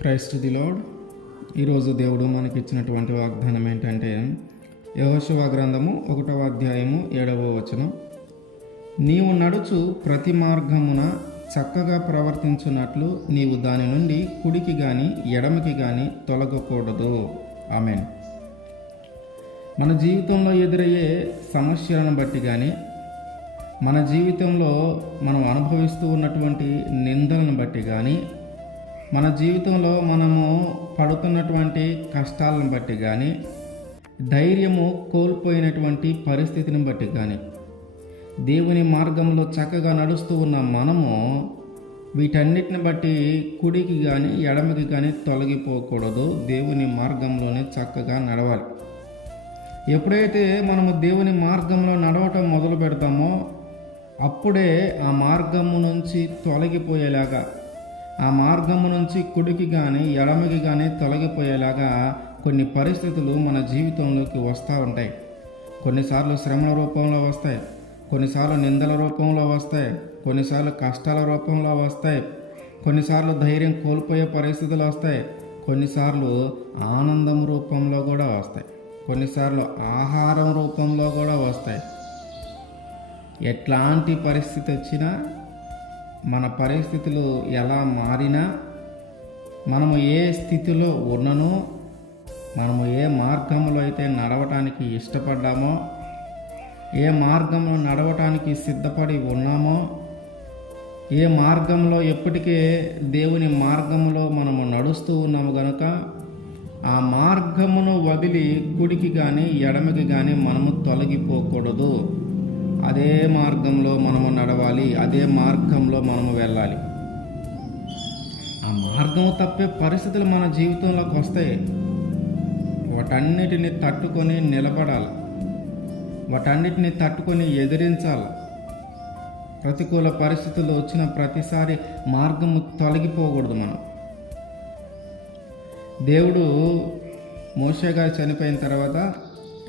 Praise to the lord. ఈరోజు దేవుడు మనకి ఇచ్చినటువంటి వాగ్దానం ఏంటంటే యెహోషువ గ్రంథము 1వ అధ్యాయము 7వ వచనం. నీవు నడుచు ప్రతి మార్గమున చక్కగా ప్రవర్తించున్నట్లు నీవు దాని నుండి కుడికి గాని ఎడమకి గాని తొలగకూడదు. ఆమేన్. మన జీవితంలో ఎదురయ్యే సమస్యలను బట్టి కానీ, మన జీవితంలో మనం అనుభవిస్తూ ఉన్నటువంటి నిందలను బట్టి కానీ, మన జీవితంలో మనము పడుతున్నటువంటి కష్టాలను బట్టి కానీ, ధైర్యము కోల్పోయినటువంటి పరిస్థితిని బట్టి కానీ, దేవుని మార్గంలో చక్కగా నడుస్తూ ఉన్న మనము వీటన్నిటిని బట్టి కుడికి కానీ ఎడమకి కానీ తొలగిపోకూడదు. దేవుని మార్గంలోనే చక్కగా నడవాలి. ఎప్పుడైతే మనము దేవుని మార్గంలో నడవటం మొదలు పెడతామో అప్పుడే ఆ మార్గము నుంచి తొలగిపోయేలాగా, ఆ మార్గము నుంచి కుడికి కానీ ఎడమకి కానీ తొలగిపోయేలాగా కొన్ని పరిస్థితులు మన జీవితంలోకి వస్తూ ఉంటాయి. కొన్నిసార్లు శ్రమల రూపంలో వస్తాయి, కొన్నిసార్లు నిందల రూపంలో వస్తాయి, కొన్నిసార్లు కష్టాల రూపంలో వస్తాయి, కొన్నిసార్లు ధైర్యం కోల్పోయే పరిస్థితులు వస్తాయి, కొన్నిసార్లు ఆనందం రూపంలో కూడా వస్తాయి, కొన్నిసార్లు ఆహారం రూపంలో కూడా వస్తాయి. ఎట్లాంటి పరిస్థితి వచ్చినా, మన పరిస్థితులు ఎలా మారినా, మనము ఏ స్థితిలో ఉన్ననో, మనము ఏ మార్గంలో అయితే నడవటానికి ఇష్టపడ్డామో, ఏ మార్గంలో నడవటానికి సిద్ధపడి ఉన్నామో, ఏ మార్గంలో ఎప్పటికే దేవుని మార్గంలో మనము నడుస్తూ ఉన్నాము గనుక ఆ మార్గమును వదిలి కుడికి కానీ ఎడమకి కానీ మనము తొలగిపోకూడదు. అదే మార్గంలో మనము నడవాలి, అదే మార్గంలో మనము వెళ్ళాలి. ఆ మార్గం తప్పే పరిస్థితులు మన జీవితంలోకి వస్తాయి. వాటన్నిటిని తట్టుకొని నిలబడాలి, వాటన్నిటిని తట్టుకొని ఎదిరించాలి. ప్రతికూల పరిస్థితులు వచ్చిన ప్రతిసారి మార్గము తొలగిపోకూడదు. మనం దేవుడు మోషే గారు చనిపోయిన తర్వాత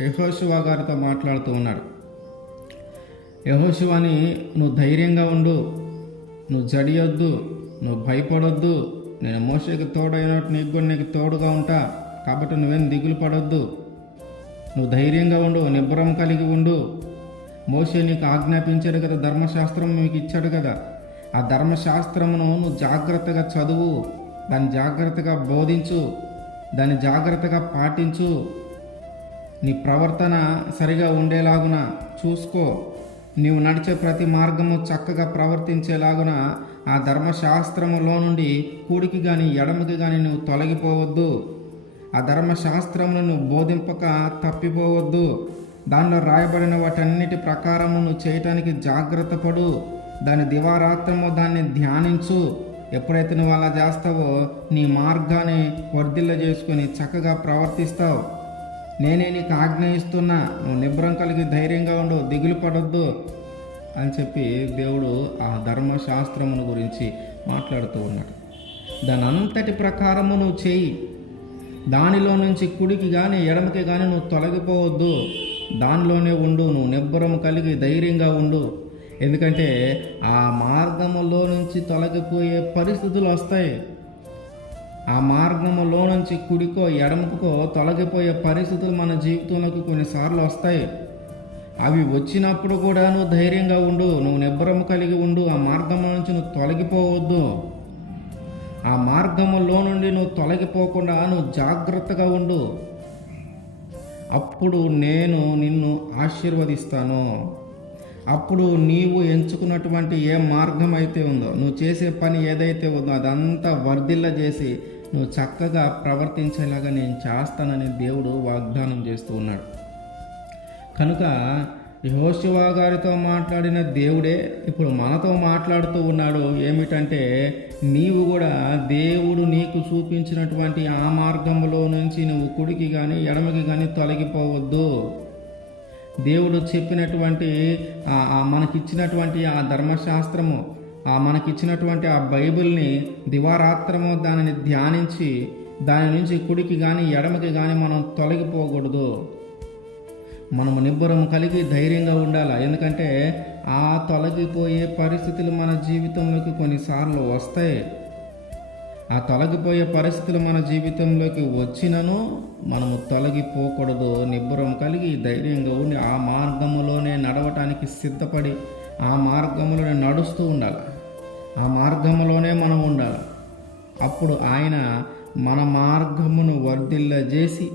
యెహోషువ గారితో మాట్లాడుతూ ఉన్నాడు. యెహోషువని, నువ్వు ధైర్యంగా ఉండు, నువ్వు జడియొద్దు, నువ్వు భయపడొద్దు, నేను మోషేకి తోడైనట్టు నీకు కూడా నీకు తోడుగా ఉంటా, కాబట్టి నువ్వేం దిగులు పడొద్దు, నువ్వు ధైర్యంగా ఉండు, నిబ్బరం కలిగి ఉండు. మోషే నీకు ఆజ్ఞాపించాడు కదా, ధర్మశాస్త్రం మీకు ఇచ్చాడు కదా, ఆ ధర్మశాస్త్రమును నువ్వు జాగ్రత్తగా చదువు, దాన్ని జాగ్రత్తగా బోధించు, దాన్ని జాగ్రత్తగా పాటించు, నీ ప్రవర్తన సరిగా ఉండేలాగున చూసుకో, నీవు నడిచే ప్రతి మార్గము చక్కగా ప్రవర్తించేలాగున ఆ ధర్మశాస్త్రములో నుండి కూడికి కానీ ఎడమకి కానీ నువ్వు తొలగిపోవద్దు. ఆ ధర్మశాస్త్రమును నువ్వు బోధింపక తప్పిపోవద్దు. దానిలో రాయబడిన వాటన్నిటి ప్రకారము నువ్వు చేయటానికి జాగ్రత్త పడు, దాని దివారాత్రము దాన్ని ధ్యానించు. ఎప్పుడైతే నువ్వు అలా చేస్తావో నీ మార్గాన్ని వర్ధిల్ల చేసుకొని చక్కగా ప్రవర్తిస్తావు. నేనే నీకు ఆజ్ఞ ఇస్తున్నా, నువ్వు నిబ్బరం కలిగి ధైర్యంగా ఉండు, దిగులు పడొద్దు అని చెప్పి దేవుడు ఆ ధర్మశాస్త్రమును గురించి మాట్లాడుతూ ఉన్నాడు. దాని అంతటి ప్రకారము నువ్వు చేయి, దానిలో నుంచి కుడికి కానీ ఎడమకి కానీ నువ్వు తొలగిపోవద్దు, దానిలోనే ఉండు, నువ్వు నిబ్బరం కలిగి ధైర్యంగా ఉండు. ఎందుకంటే ఆ మార్గములో నుంచి తొలగిపోయే పరిస్థితులు వస్తాయి. ఆ మార్గములో నుంచి కుడికో ఎడమకో తొలగిపోయే పరిస్థితులు మన జీవితంలోకి కొన్నిసార్లు వస్తాయి. అవి వచ్చినప్పుడు కూడా నువ్వు ధైర్యంగా ఉండు, నువ్వు నిబ్బరం కలిగి ఉండు. ఆ మార్గంలో నుంచి నువ్వు తొలగిపోవద్దు. ఆ మార్గములో నుండి నువ్వు తొలగిపోకుండా నువ్వు జాగ్రత్తగా ఉండు. అప్పుడు నేను నిన్ను ఆశీర్వదిస్తాను. అప్పుడు నీవు ఎంచుకున్నటువంటి ఏ మార్గం అయితే ఉందో, నువ్వు చేసే పని ఏదైతే ఉందో అదంతా వర్ధిల్ల చేసి నువ్వు చక్కగా ప్రవర్తించేలాగా నేను చేస్తానని దేవుడు వాగ్దానం చేస్తూ ఉన్నాడు. కనుక యెహోషువ గారితో మాట్లాడిన దేవుడే ఇప్పుడు మనతో మాట్లాడుతూ ఉన్నాడు. ఏమిటంటే, నీవు కూడా దేవుడు నీకు చూపించినటువంటి ఆ మార్గంలో నుంచి నువ్వు కుడికి కానీ ఎడమకి కానీ తొలగిపోవద్దు. దేవుడు చెప్పినటువంటి మనకిచ్చినటువంటి ఆ ధర్మశాస్త్రము, మనకిచ్చినటువంటి ఆ బైబిల్ని దివారాత్రము దానిని ధ్యానించి దాని నుంచి కుడికి కానీ ఎడమకి కానీ మనం తొలగిపోకూడదు. మనము నిబ్బరం కలిగి ధైర్యంగా ఉండాలి. ఎందుకంటే ఆ తొలగిపోయే పరిస్థితులు మన జీవితంలోకి కొన్నిసార్లు వస్తాయి. ఆ తొలగిపోయే పరిస్థితులు మన జీవితంలోకి వచ్చినను మనము తొలగిపోకూడదు. నిబ్బరం కలిగి ధైర్యంగా ఉండి ఆ మార్గములోనే నడవటానికి సిద్ధపడి ఆ మార్గంలోనే నడుస్తూ ఉండాలి. ఆ మార్గంలోనే మనం ఉండాలి. అప్పుడు ఆయన మన మార్గమును వర్ధిల్లజేసి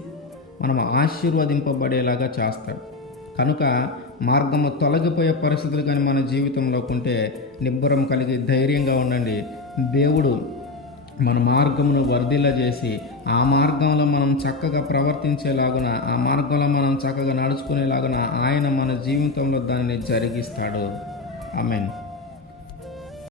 మనం ఆశీర్వదింపబడేలాగా చేస్తాడు. కనుక మార్గము తొలగిపోయే పరిస్థితులు కానీ మన జీవితంలోకి ఉంటే నిబ్బరం కలిగి ధైర్యంగా ఉండండి. దేవుడు మన మార్గమును వర్ధిల్లజేసి ఆ మార్గంలో మనం చక్కగా ప్రవర్తించేలాగున, ఆ మార్గంలో మనం చక్కగా నడుచుకునేలాగున ఆయన మన జీవితంలో దానిని జరిగిస్తాడు. ఆమేన్.